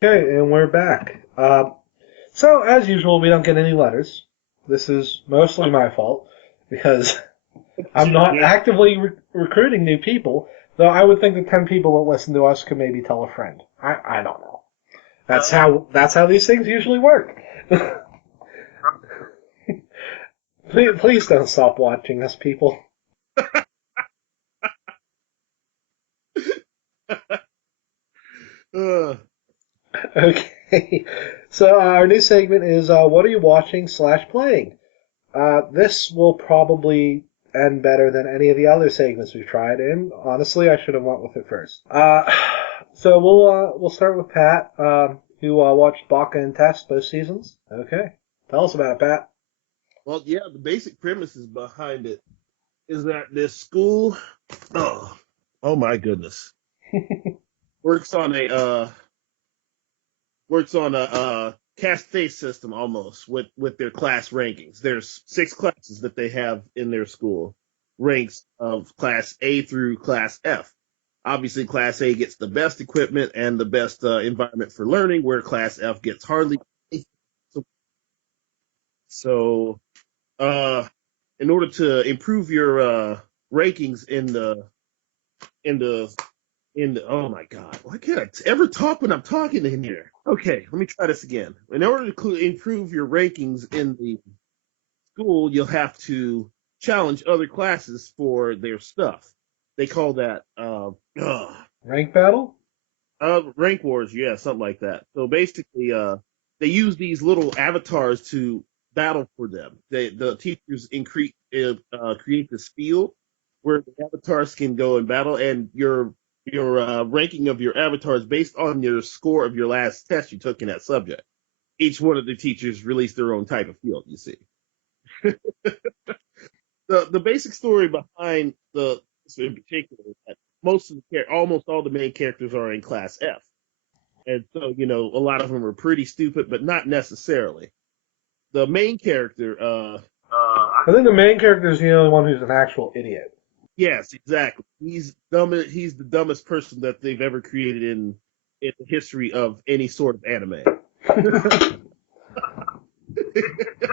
Okay, and we're back. So, as usual, we don't get any letters. This is mostly my fault, because I'm not actively recruiting new people, though I would think that 10 people that listen to us could maybe tell a friend. I don't know. That's how these things usually work. Please don't stop watching us, people. Okay, so our new segment is what are you watching / playing? This will probably end better than any of the other segments we've tried, and honestly, I should have went with it first. So we'll start with Pat, who watched Baka and Test both seasons. Okay, tell us about it, Pat. Well, yeah, the basic premises behind it is that this school, oh my goodness, works on a caste system almost with their class rankings. There's 6 classes that they have in their school, ranks of class A through class F. Obviously, class A gets the best equipment and the best environment for learning, where class F gets hardly. So, in order to improve your rankings in the oh my god, why can't I ever talk when I'm talking in here? Okay, let me try this again. In order to improve your rankings in the school, you'll have to challenge other classes for their stuff. They call that Rank battle? rank wars, yeah, something like that. So basically, they use these little avatars to battle for them. The teachers create this field where the avatars can go and battle, and your ranking of your avatar is based on your score of your last test you took in that subject. Each one of the teachers released their own type of field, you see. The basic story behind this in particular is that almost all the main characters are in class F. And so, a lot of them are pretty stupid, but not necessarily. The main character, I think the main character is the only one who's an actual idiot. yes, exactly. He's dumb. He's the dumbest person that they've ever created in the history of any sort of anime.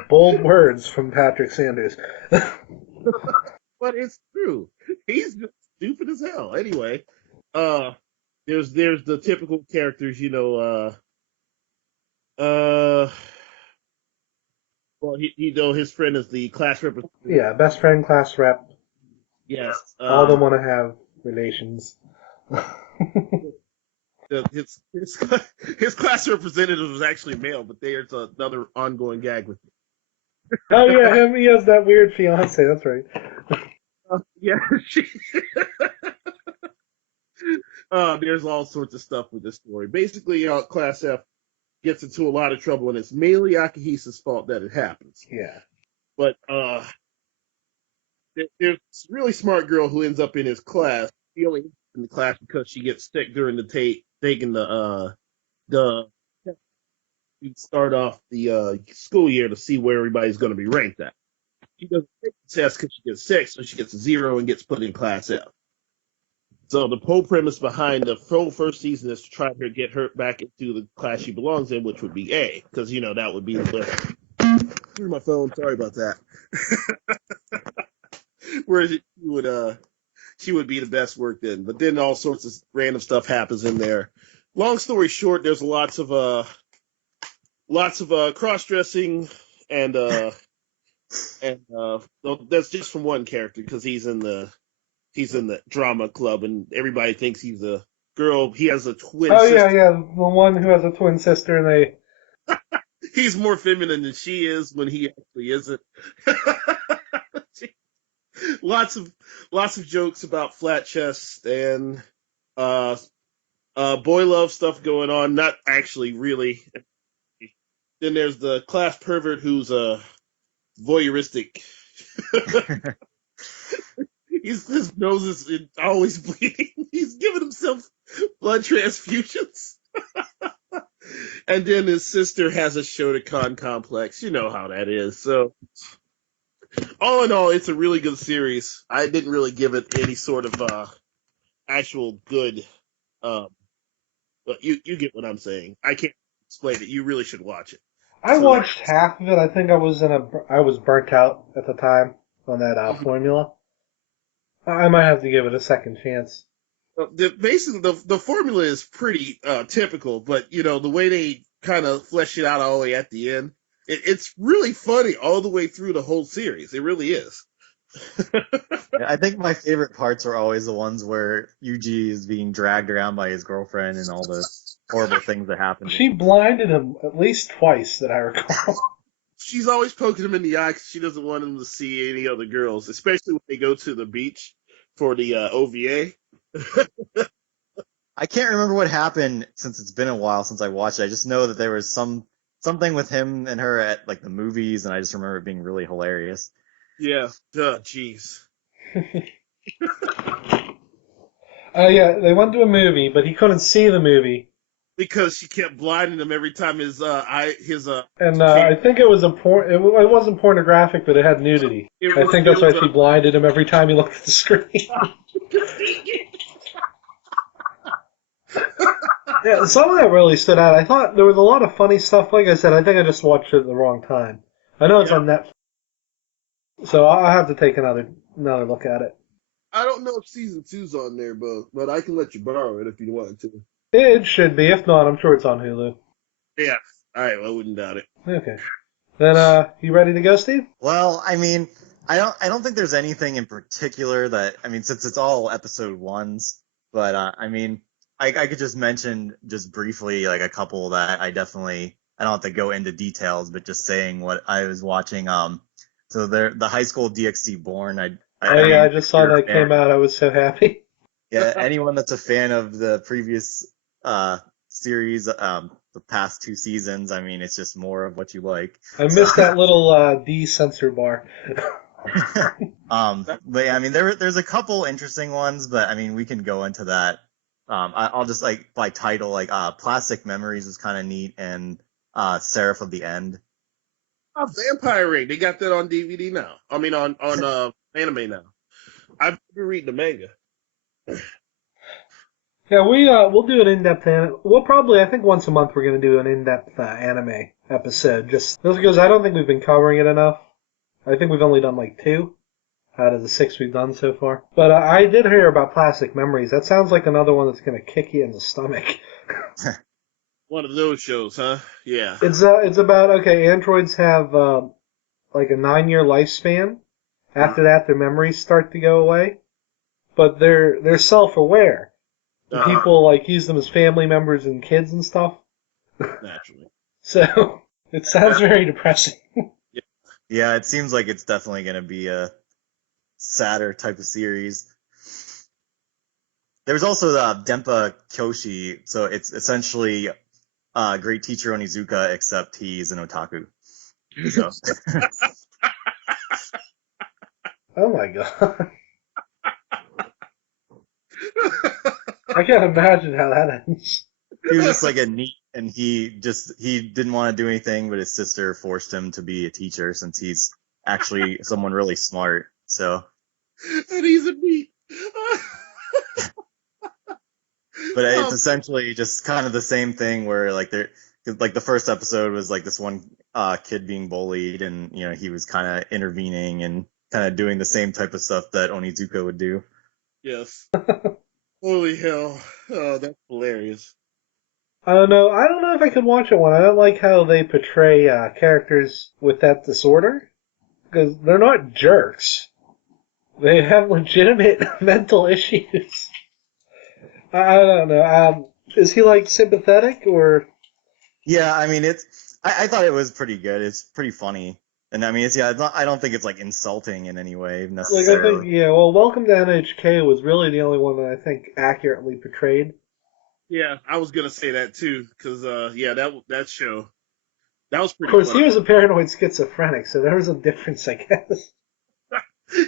Bold words from Patrick Sanders. But it's true. He's just stupid as hell. Anyway, there's the typical characters, well, his friend is the class representative. Yeah, best friend, class rep. Yes. All of them want to have relations. His class representative was actually male, but there's another ongoing gag with him. Oh yeah, him. He has that weird fiance. That's right. Yeah. There's all sorts of stuff with this story. Basically, class F gets into a lot of trouble, and it's mainly Akihisa's fault that it happens. Yeah. But there's this really smart girl who ends up in his class, feeling in the class because she gets sick during taking the start off the school year to see where everybody's going to be ranked at. She doesn't take the test because she gets sick, so she gets a 0 and gets put in class F. So the whole premise behind the whole first season is to try to get her back into the class she belongs in, which would be A, because that would be the through my phone. Sorry about that. Where she would be the best work then, but then all sorts of random stuff happens in there. Long story short, there's lots of cross dressing and that's just from one character because he's in the drama club and everybody thinks he's a girl. He has a twin Oh sister. yeah, the one who has a twin sister, and they. He's more feminine than she is when he actually isn't. lots of jokes about flat chest and boy love stuff going on. Not actually, really. Then there's the class pervert who's voyeuristic. His nose is always bleeding. He's giving himself blood transfusions. And then his sister has a Shotokan complex. You know how that is. So, all in all, it's a really good series. I didn't really give it any sort of actual good. But you get what I'm saying. I can't explain it. You really should watch it. I So, watched half of it. I think I was burnt out at the time on that formula. I might have to give it a second chance. basically, the formula is pretty typical, but the way they kind of flesh it out all the way at the end, it's really funny all the way through the whole series. It really is. I think my favorite parts are always the ones where Yuji is being dragged around by his girlfriend and all the horrible things that happen. She blinded him at least twice, that I recall. She's always poking him in the eye because she doesn't want him to see any other girls, especially when they go to the beach for the OVA. I can't remember what happened since it's been a while since I watched it. I just know that there was something with him and her at like the movies, and I just remember it being really hilarious. Yeah. Jeez. Yeah, they went to a movie, but he couldn't see the movie. Because she kept blinding him every time his And I think it was it wasn't pornographic, but it had nudity. I think that's why she blinded him every time he looked at the screen. Yeah, some of that really stood out. I thought there was a lot of funny stuff. Like I said, I think I just watched it at the wrong time. I know it's on Netflix, so I'll have to take another look at it. I don't know if season 2's on there, but I can let you borrow it if you want to. It should be. If not, I'm sure it's on Hulu. Yeah. All right. Well, I wouldn't doubt it. Okay. Then, you ready to go, Steve? Well, I mean, I don't think there's anything in particular that, I mean, since it's all episode ones, but I mean, I could just mention just briefly like a couple that I don't have to go into details, but just saying what I was watching. So the High School DxD Born. I just saw that came out. I was so happy. Yeah, anyone that's a fan of the previous series, the past 2 seasons, I mean, it's just more of what you like. I missed that little D censor bar. But yeah, I mean, there's a couple interesting ones, but I mean, we can go into that. I'll just like by title, like Plastic Memories is kind of neat, and Seraph of the End. Oh, Vampire Ring. They got that on DVD now. I mean, on anime now. I've been reading the manga. Yeah, we'll do an in-depth we'll probably, I think once a month we're going to do an in-depth anime episode, just because I don't think we've been covering it enough. I think we've only done like 2 out of the 6 we've done so far. But I did hear about Plastic Memories. That sounds like another one that's going to kick you in the stomach. One of those shows, huh? Yeah. It's about, androids have like a 9-year lifespan. After that, their memories start to go away. But they're self-aware. People like use them as family members and kids and stuff. Naturally. So it sounds very depressing. Yeah, it seems like it's definitely going to be a sadder type of series. There's also the Denpa Kyoshi, so it's essentially Great Teacher Onizuka, except he's an otaku. So. Oh my god. I can't imagine how that ends. He was just like a neat, and he didn't want to do anything, but his sister forced him to be a teacher since he's actually someone really smart. So. And he's a neat. But it's essentially just kind of the same thing where like like the first episode was like this one kid being bullied, and he was kind of intervening and kind of doing the same type of stuff that Onizuka would do. Yes. Holy hell. Oh, that's hilarious. I don't know. I don't know if I could watch it one. I don't like how they portray characters with that disorder, because they're not jerks. They have legitimate mental issues. I don't know. Is he like sympathetic or? Yeah, I mean I thought it was pretty good. It's pretty funny, and I mean it's not, I don't think it's like insulting in any way necessarily. Like I think Well, Welcome to NHK was really the only one that I think accurately portrayed. Yeah, I was gonna say that too, because that show, that was pretty Of course, funny. he was a paranoid schizophrenic, so there was a difference, I guess.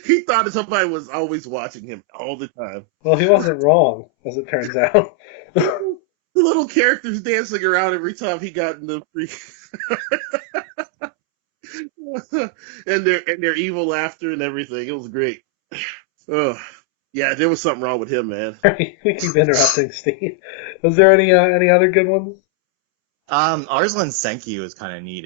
He thought that somebody was always watching him all the time. Well, he wasn't wrong, as it turns out. The little characters dancing around every time he got in the free. and their evil laughter and everything. It was great. Oh, yeah, there was something wrong with him, man. We keep interrupting, Steve. Was there any other good ones? Arslan Senki was kind of neat.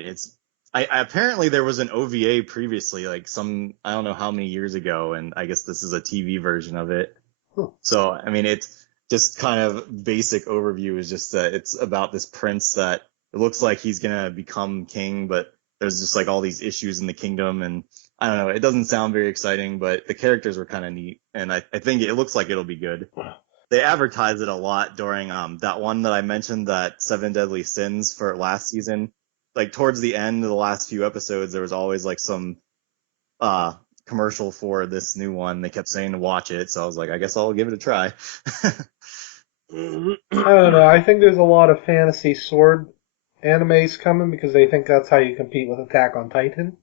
Apparently there was an OVA previously, like I don't know how many years ago, and I guess this is a TV version of it. Huh. So, I mean, it's just kind of basic overview is just that it's about this prince that it looks like he's gonna become king, but there's just like all these issues in the kingdom, and I don't know, it doesn't sound very exciting, but the characters were kind of neat, and I think it looks like it'll be good. They advertised it a lot during that one that I mentioned, that Seven Deadly Sins for last season. Like towards the end of the last few episodes, there was always like some commercial for this new one. They kept saying to watch it, so I was like, I guess I'll give it a try. I don't know. I think there's a lot of fantasy sword animes coming because they think that's how you compete with Attack on Titan.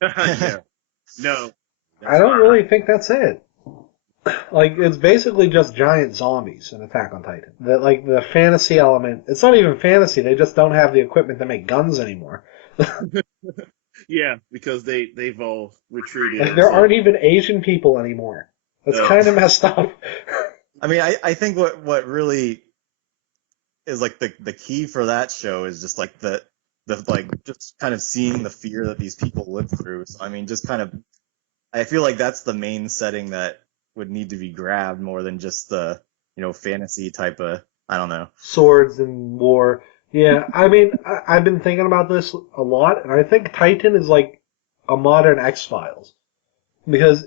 Yeah. No. I don't really think that's it. Like, it's basically just giant zombies in Attack on Titan. The fantasy element, it's not even fantasy, they just don't have the equipment to make guns anymore. Yeah, because they've all retreated. Like, there aren't even Asian people anymore. That's kind of messed up. I mean, I think what really is like the key for that show is just like the like just kind of seeing the fear that these people live through. So I mean, just kind of, I feel like that's the main setting that would need to be grabbed more than just the fantasy type of, I don't know, Swords and war. Yeah, I mean, I've been thinking about this a lot, and I think Titan is like a modern X-Files. Because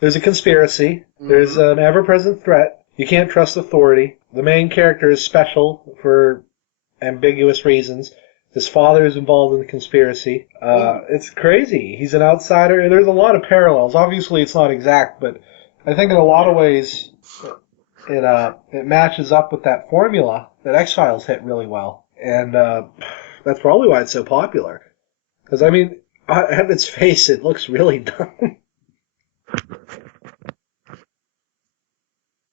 there's a conspiracy, there's an ever-present threat, you can't trust authority, the main character is special for ambiguous reasons, his father is involved in the conspiracy. It's crazy. He's an outsider. There's a lot of parallels. Obviously, it's not exact, but I think in a lot of ways it matches up with that formula that X-Files hit really well. And that's probably why it's so popular. Because, I mean, at its face, it looks really dumb.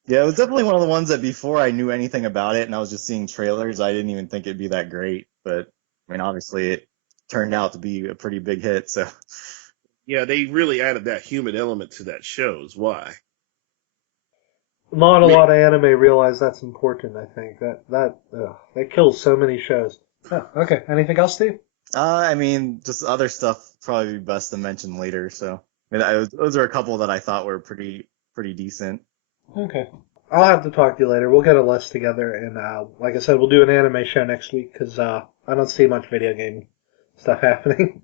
Yeah, it was definitely one of the ones that before I knew anything about it and I was just seeing trailers, I didn't even think it'd be that great. But, I mean, obviously it turned out to be a pretty big hit, so. Yeah, they really added that human element to that show is why. Not a lot of anime realize that's important, I think. That kills so many shows. Oh, okay. Anything else, Steve? I mean, just other stuff probably be best to mention later, so. I mean, those are a couple that I thought were pretty decent. Okay. I'll have to talk to you later. We'll get a list together, and like I said, we'll do an anime show next week, because I don't see much video game stuff happening.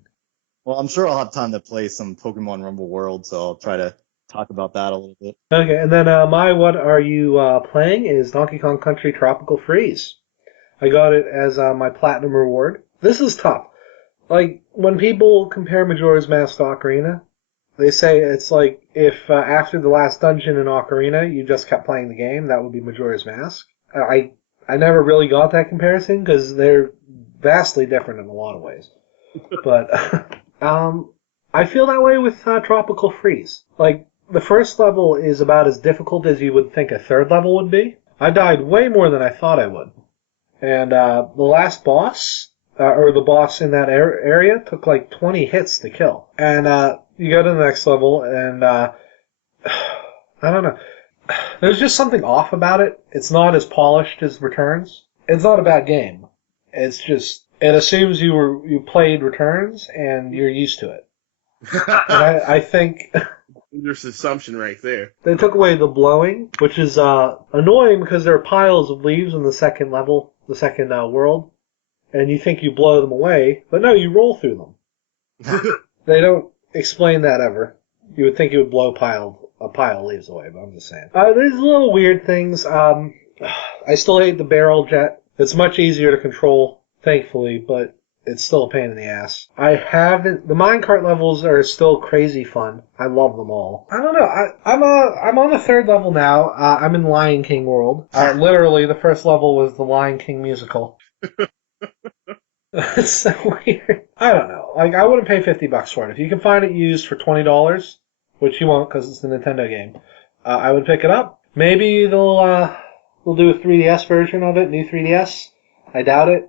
Well, I'm sure I'll have time to play some Pokemon Rumble World, so I'll try to talk about that a little bit. Okay, and then my What Are You Playing is Donkey Kong Country Tropical Freeze. I got it as my Platinum reward. This is tough. Like, when people compare Majora's Mask to Ocarina, they say it's like if after the last dungeon in Ocarina you just kept playing the game, that would be Majora's Mask. I never really got that comparison because they're vastly different in a lot of ways. But I feel that way with Tropical Freeze. Like, the first level is about as difficult as you would think a third level would be. I died way more than I thought I would. And the last boss, or the boss in that area, took like 20 hits to kill. And you go to the next level, and I don't know. There's just something off about it. It's not as polished as Returns. It's not a bad game. It's just it assumes you played Returns and you're used to it. And I think There's assumption right there. they took away the blowing, which is annoying because there are piles of leaves in the second level, the second world, and you think you blow them away, but no, you roll through them. They don't explain that ever. You would think you would blow a pile of leaves away, but I'm just saying. There's little weird things. I still hate the barrel jet. It's much easier to control, thankfully, but it's still a pain in the ass. The minecart levels are still crazy fun. I love them all. I don't know. I'm on the third level now. I'm in Lion King world. Literally, the first level was the Lion King musical. It's so weird. I don't know. Like, I wouldn't pay $50 for it. If you can find it used for $20, which you won't because it's a Nintendo game, I would pick it up. Maybe they'll do a 3DS version of it, new 3DS. I doubt it.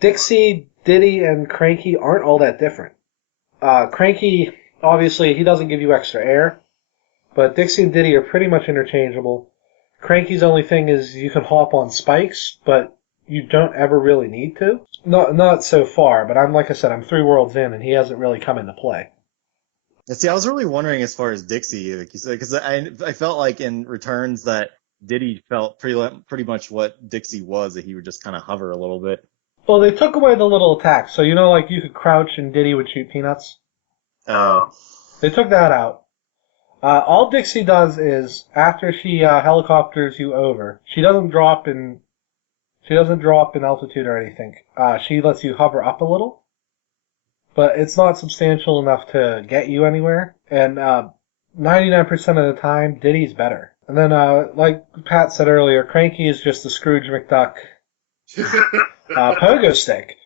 Dixie, Diddy, and Cranky aren't all that different. Cranky, obviously, he doesn't give you extra air, but Dixie and Diddy are pretty much interchangeable. Cranky's only thing is you can hop on spikes, but you don't ever really need to. Not so far, but like I said, I'm 3 worlds in, and he hasn't really come into play. See, I was really wondering as far as Dixie, like you said, because I felt like in Returns that Diddy felt pretty much what Dixie was, that he would just kind of hover a little bit. Well, they took away the little attacks, so like you could crouch and Diddy would shoot peanuts. Oh. They took that out. All Dixie does is after she helicopters you over, she doesn't drop in altitude or anything. She lets you hover up a little, but it's not substantial enough to get you anywhere. And 99% of the time, Diddy's better. And then, like Pat said earlier, Cranky is just a Scrooge McDuck pogo stick.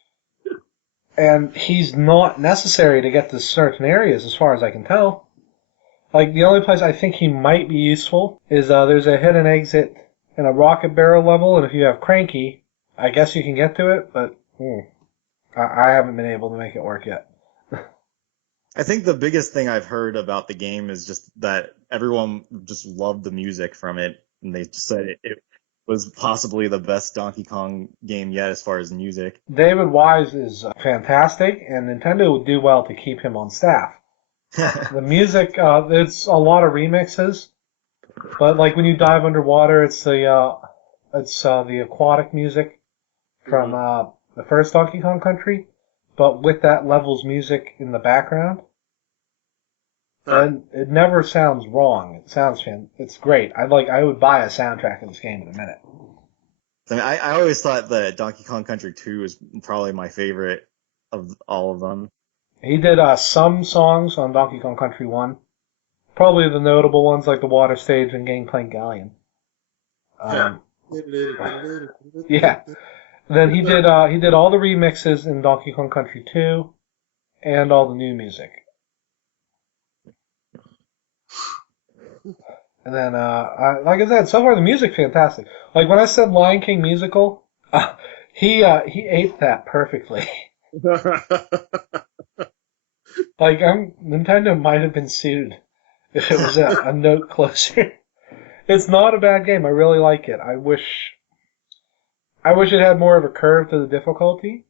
And he's not necessary to get to certain areas, as far as I can tell. Like, the only place I think he might be useful is there's a hidden exit in a rocket barrel level, and if you have Cranky, I guess you can get to it, but I haven't been able to make it work yet. I think the biggest thing I've heard about the game is just that everyone just loved the music from it, and they just said it was possibly the best Donkey Kong game yet as far as music. David Wise is fantastic, and Nintendo would do well to keep him on staff. The music, it's a lot of remixes, but like when you dive underwater, it's the aquatic music from the first Donkey Kong Country, but with that level's music in the background. And it never sounds wrong. It sounds it's great. I would buy a soundtrack of this game in a minute. I mean, I always thought that Donkey Kong Country 2 is probably my favorite of all of them. He did some songs on Donkey Kong Country 1. Probably the notable ones like the Water Stage and Gangplank Galleon. Yeah. Then he did all the remixes in Donkey Kong Country 2 and all the new music. And then, like I said, so far the music's fantastic. Like when I said Lion King musical, he ate that perfectly. Like Nintendo might have been sued if it was a note closer. It's not a bad game. I really like it. I wish it had more of a curve to the difficulty.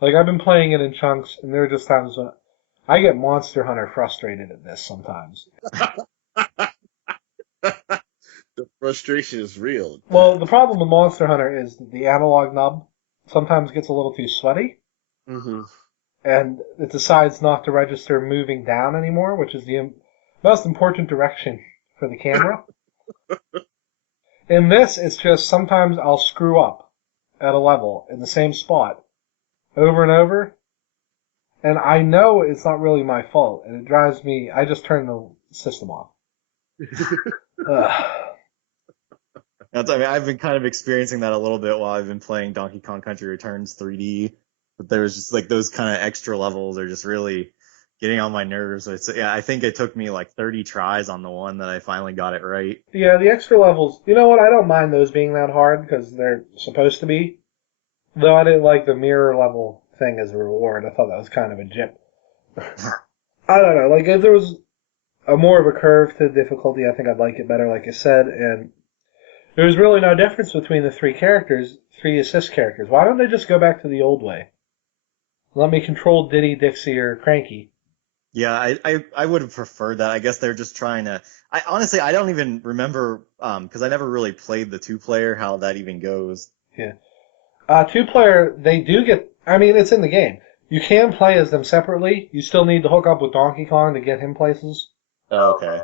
Like I've been playing it in chunks, and there are just times when I get Monster Hunter frustrated at this sometimes. The frustration is real. Well, the problem with Monster Hunter is that the analog nub sometimes gets a little too sweaty. Mm-hmm. And it decides not to register moving down anymore, which is the most important direction for the camera. In this, it's just sometimes I'll screw up at a level in the same spot over and over, and I know it's not really my fault, and it drives me. I just turn the system off. I mean, I've been kind of experiencing that a little bit while I've been playing Donkey Kong Country Returns 3D. But there's just like those kind of extra levels are just really getting on my nerves. I think it took me like 30 tries on the one that I finally got it right. Yeah, the extra levels, you know what, I don't mind those being that hard because they're supposed to be. Though I didn't like the mirror level thing as a reward. I thought that was kind of a jip. I don't know, like if there was a more of a curve to difficulty, I think I'd like it better, like I said, and there's really no difference between the three assist characters. Why don't they just go back to the old way? Let me control Diddy, Dixie, or Cranky. Yeah, I would have preferred that. I guess they're just trying to. I honestly I don't even remember because I never really played the 2-player how that even goes. Yeah. 2-player, they do get. I mean, it's in the game. You can play as them separately. You still need to hook up with Donkey Kong to get him places. Oh, okay.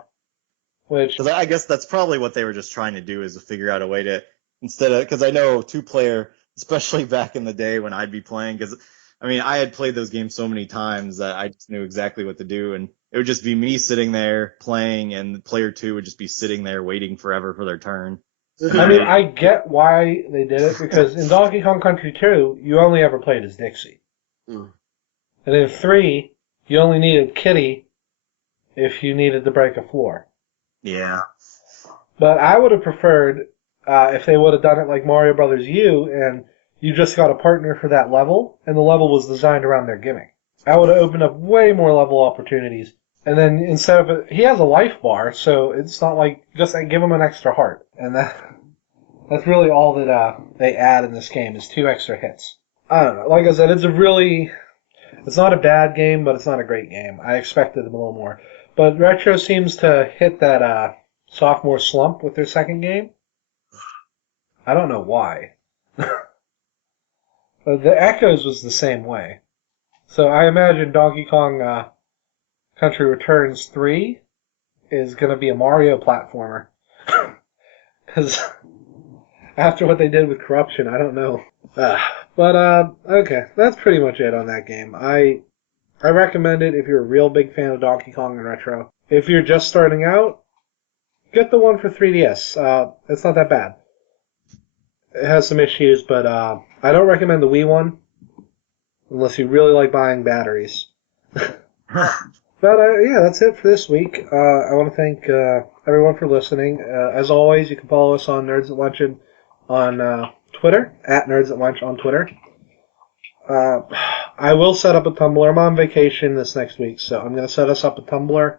Which Because I guess that's probably what they were just trying to do is to figure out a way to instead of because I know 2-player, especially back in the day when I'd be playing because. I mean, I had played those games so many times that I just knew exactly what to do, and it would just be me sitting there playing, and player 2 would just be sitting there waiting forever for their turn. I mean, I get why they did it, because in Donkey Kong Country 2, you only ever played as Dixie. Mm. And in 3, you only needed Kitty if you needed to break a floor. Yeah. But I would have preferred if they would have done it like Mario Brothers U, and you just got a partner for that level, and the level was designed around their gimmick. That would have opened up way more level opportunities. And then instead of it, he has a life bar, so it's not like just give him an extra heart, and that's really all that they add in this game is 2 extra hits. I don't know. Like I said, it's not a bad game, but it's not a great game. I expected a little more, but Retro seems to hit that sophomore slump with their second game. I don't know why. The Echoes was the same way. So I imagine Donkey Kong Country Returns 3 is going to be a Mario platformer. Because after what they did with Corruption, I don't know. Okay, that's pretty much it on that game. I recommend it if you're a real big fan of Donkey Kong and Retro. If you're just starting out, get the one for 3DS. It's not that bad. It has some issues, but I don't recommend the Wii one unless you really like buying batteries. But yeah, that's it for this week. I want to thank everyone for listening. As always, you can follow us on Nerds at Lunch on Twitter, at Nerds at Lunch on Twitter. I will set up a Tumblr. I'm on vacation this next week, so I'm going to set us up a Tumblr,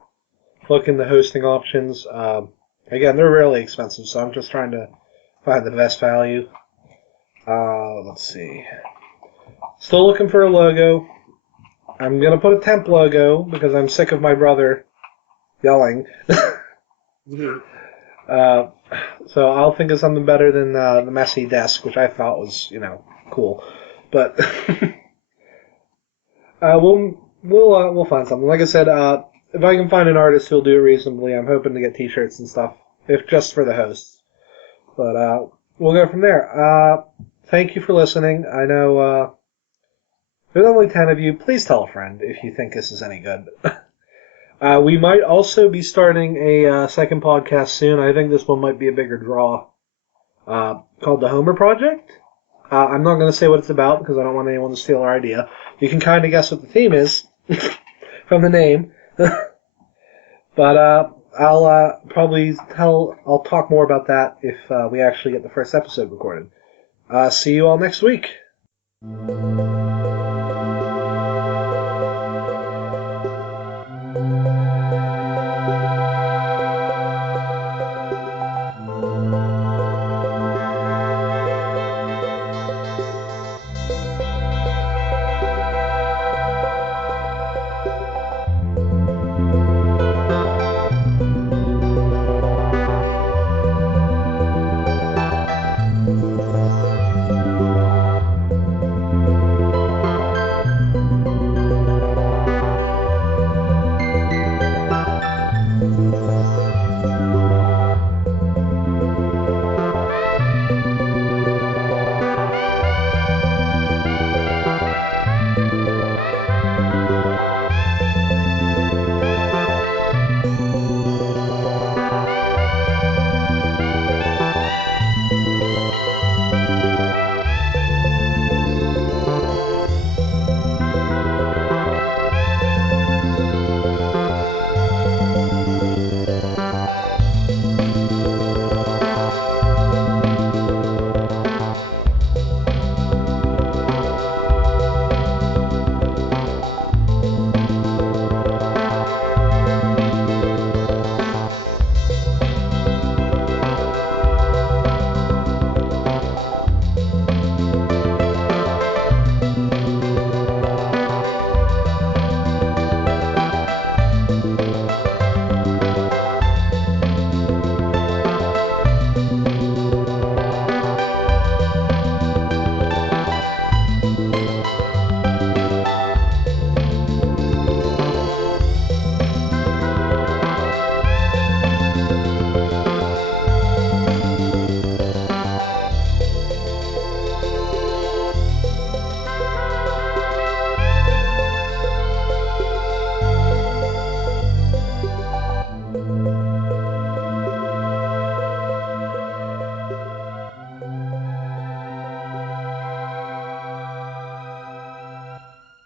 look into hosting options. Again, they're really expensive, so I'm just trying to find the best value. Let's see. Still looking for a logo. I'm going to put a temp logo because I'm sick of my brother yelling. So I'll think of something better than the messy desk, which I thought was, cool. But we'll find something. Like I said, if I can find an artist who'll do it reasonably, I'm hoping to get T-shirts and stuff, if just for the hosts. But we'll go from there. Thank you for listening. I know there's only 10 of you. Please tell a friend if you think this is any good. We might also be starting a second podcast soon. I think this one might be a bigger draw. Called The Homer Project. I'm not going to say what it's about because I don't want anyone to steal our idea. You can kind of guess what the theme is from the name. But I'll I'll talk more about that if we actually get the first episode recorded. See you all next week.